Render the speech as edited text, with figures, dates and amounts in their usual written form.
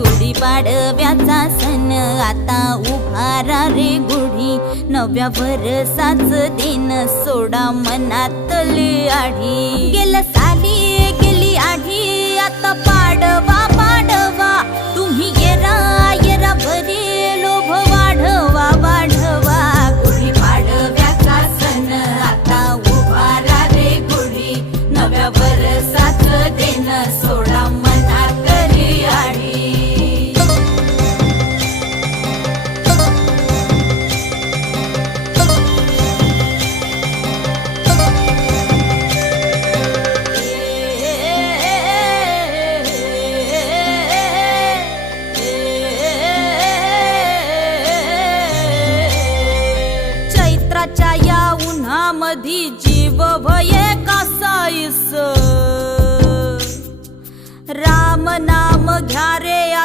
गुढीपाडव्याचा सण आता उभारा रे गुढी, नव्या वर्षाच दिन सोडा मनातली आढी। गेलं साली गेली आढी, आता पाडवा पाडवा, तुम्ही येरा येरा बरे लोभ वाढवा वाढवा। गुढीपाडव्याचा सण आता उभारा रे गुढी, नव्या वर्षाच दिन सोडा मनातली आढी। चैत्राच्या या उन्हामधी जीव भये कासाईस, राम नाम घ्या रे।